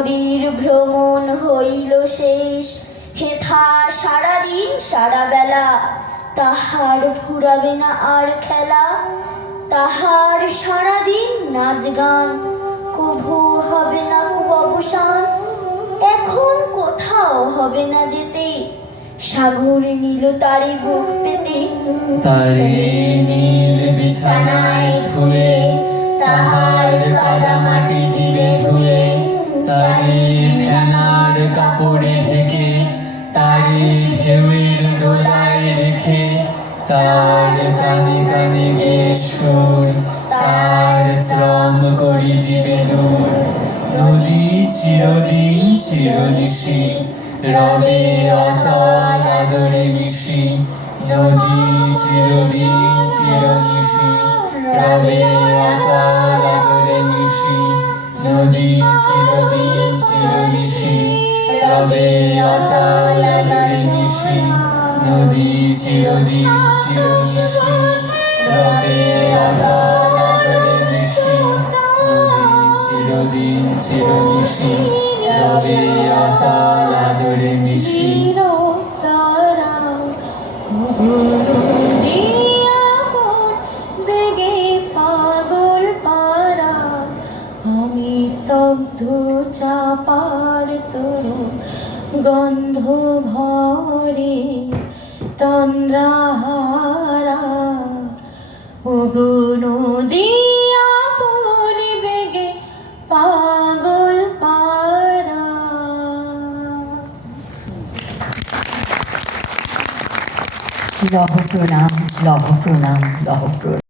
নদীর ভ্রমণ হইল শেষ, হেথা সারাদিন সারা বেলা, তাহার ফুরাবে না আর খেলা। তাহার সারাদিন নাচ গান, কভু হবে না খুব অবসান। এখন কোথাও হবে না যেতে, সাগর নীল তারি বুক পেতে। তারে নীল বিছানায় ধুয়ে, তাহার কাদা মাটি দিবে ধুয়ে। তারে ভেলার কাপড়ে ঢেকে, তারে ঢেউয়ের দোলায় রেখে। তার কানে কানে গিয়ে সুর, তার শ্রম করি দিবে দূর। নদী চিরদিন চিরনিশি, রবে অতল আদরে মিশি। নদী চিরদিন চিরনিশি, রবে অতল আদরে মিশি। নদী চিরদিন চিরনিশি, রবে অতল আদরে মিশি। নদী চিরদিন চিরনিশি, রবে অতল আদরে মিশি। নদী চিরদিন চিরনিশি, রবে অতল আদরে মিশি। আমি স্তব্ধ চাপার তরুণ গন্ধ ভরে তন্দ্রাহারা। ওগো নদী আপন বেগে পাগল পারা। লহ প্রণাম, লহ প্রণাম, লহ প্রণাম।